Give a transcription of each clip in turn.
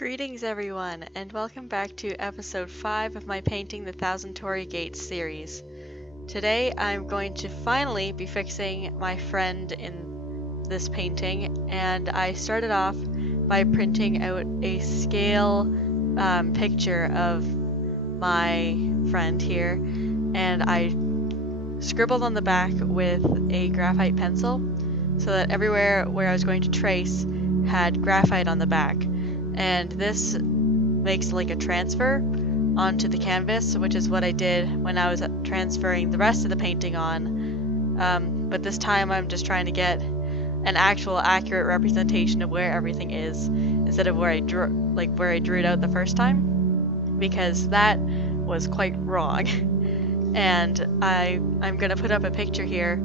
Greetings everyone, and welcome back to episode 5 of my Painting the Thousand Torii Gates series. Today I'm going to finally be fixing my friend in this painting, and I started off by printing out a scale picture of my friend here, and I scribbled on the back with a graphite pencil so that everywhere where I was going to trace had graphite on the back. And this makes like a transfer onto the canvas, which is what I did when I was transferring the rest of the painting on. But this time I'm just trying to get an actual accurate representation of where everything is instead of where I drew it out the first time, because that was quite wrong. And I'm gonna put up a picture here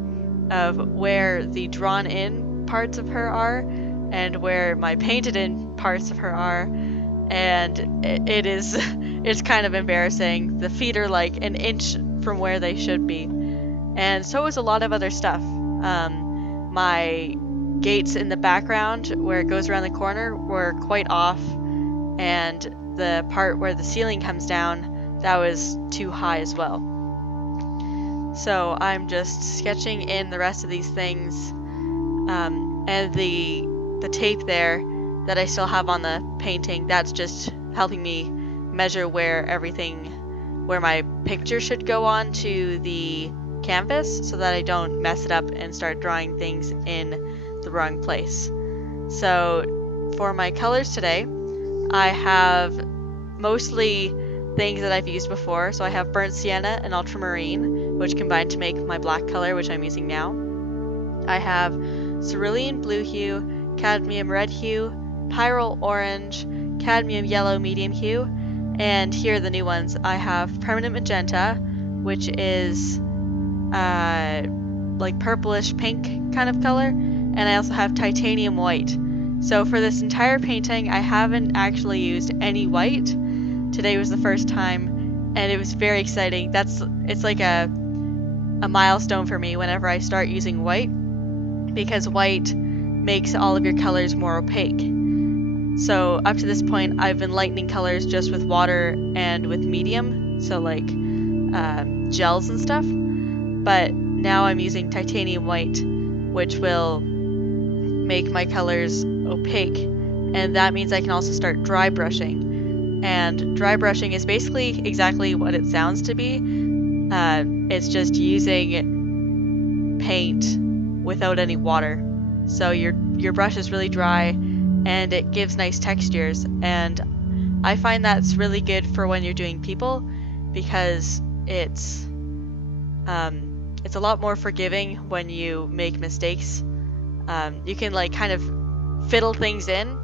of where the drawn in parts of her are and where my painted in parts of her are, and it's kind of embarrassing. The feet are like an inch from where they should be, and so is a lot of other stuff. My gates in the background where it goes around the corner were quite off, and the part where the ceiling comes down, that was too high as well. So I'm just sketching in the rest of these things, and the tape there that I still have on the painting, that's just helping me measure where my picture should go on to the canvas so that I don't mess it up and start drawing things in the wrong place. So for my colors today, I have mostly things that I've used before. So I have burnt sienna and ultramarine, which combine to make my black color, which I'm using now. I have cerulean blue hue, cadmium red hue, pyrrole orange, cadmium yellow medium hue, and here are the new ones. I have permanent magenta, which is like purplish pink kind of color, and I also have titanium white. So for this entire painting, I haven't actually used any white. Today was the first time, and it was very exciting. It's like a milestone for me whenever I start using white, because white makes all of your colors more opaque. So up to this point, I've been lightening colors just with water and with medium, so like gels and stuff. But now I'm using titanium white, which will make my colors opaque, and that means I can also start dry brushing. And dry brushing is basically exactly what it sounds to be. It's just using paint without any water. So your brush is really dry and it gives nice textures, and I find that's really good for when you're doing people, because it's a lot more forgiving when you make mistakes. You can like kind of fiddle things in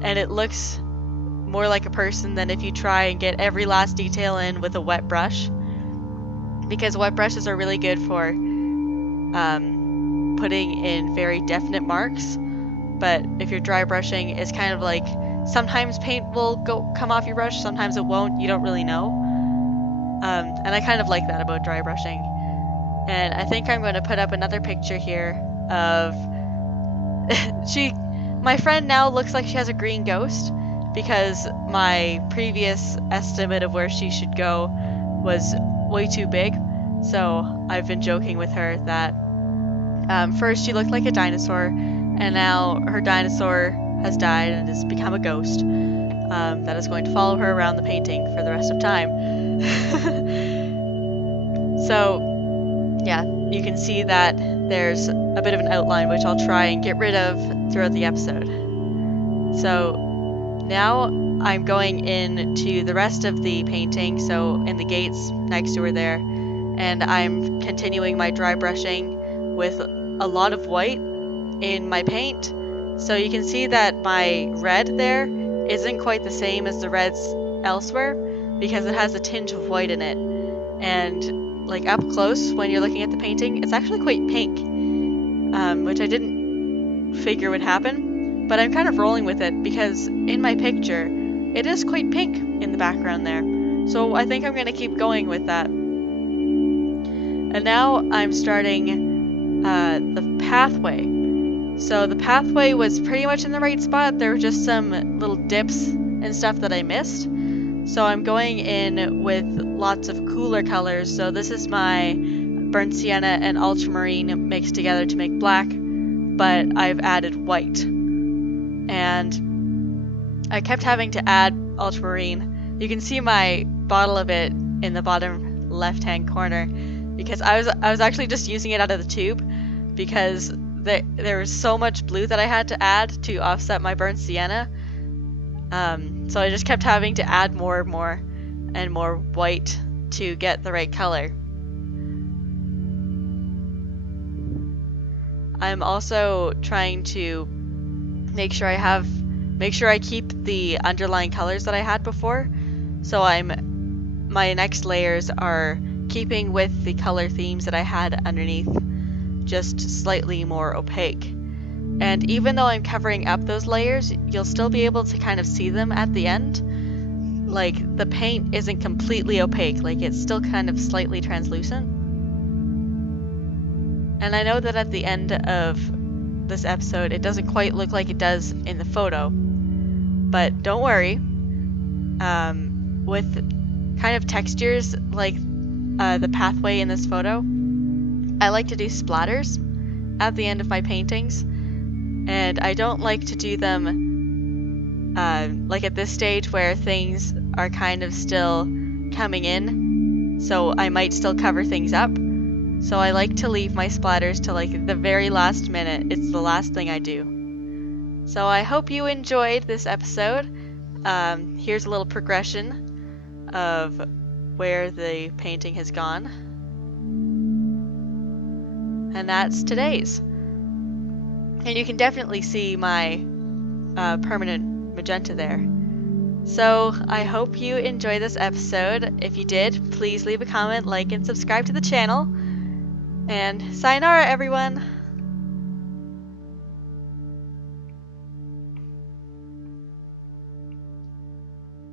and it looks more like a person than if you try and get every last detail in with a wet brush, because wet brushes are really good for putting in very definite marks. But if you're dry brushing, it's kind of like sometimes paint will come off your brush, sometimes it won't. You don't really know. And I kind of like that about dry brushing. And I think I'm going to put up another picture here of my friend now looks like she has a green ghost, because my previous estimate of where she should go was way too big. So I've been joking with her that first she looked like a dinosaur, and now her dinosaur has died and has become a ghost that is going to follow her around the painting for the rest of time. So yeah, you can see that there's a bit of an outline, which I'll try and get rid of throughout the episode. So now I'm going into the rest of the painting, so in the gates next to her there, and I'm continuing my dry brushing with a lot of white in my paint. So you can see that my red there isn't quite the same as the reds elsewhere, because it has a tinge of white in it. And like up close when you're looking at the painting, it's actually quite pink, which I didn't figure would happen, but I'm kind of rolling with it because in my picture it is quite pink in the background there. So I think I'm going to keep going with that. And now I'm starting the pathway. So the pathway was pretty much in the right spot. There were just some little dips and stuff that I missed. So I'm going in with lots of cooler colors. So this is my burnt sienna and ultramarine mixed together to make black, but I've added white. And I kept having to add ultramarine. You can see my bottle of it in the bottom left-hand corner, because I was actually just using it out of the tube, because there was so much blue that I had to add to offset my burnt sienna. So I just kept having to add more and more white to get the right color. I'm also trying to make sure I keep the underlying colors that I had before. So my next layers are keeping with the color themes that I had underneath, just slightly more opaque. And even though I'm covering up those layers, you'll still be able to kind of see them at the end. Like, the paint isn't completely opaque, like it's still kind of slightly translucent. And I know that at the end of this episode, it doesn't quite look like it does in the photo. But don't worry. With kind of textures like the pathway in this photo, I like to do splatters at the end of my paintings. And I don't like to do them like at this stage where things are kind of still coming in, so I might still cover things up. So I like to leave my splatters to like the very last minute. It's the last thing I do. So I hope you enjoyed this episode. Here's a little progression of where the painting has gone. And that's today's. And you can definitely see my permanent magenta there. So I hope you enjoyed this episode. If you did, please leave a comment, like, and subscribe to the channel. And sayonara, everyone!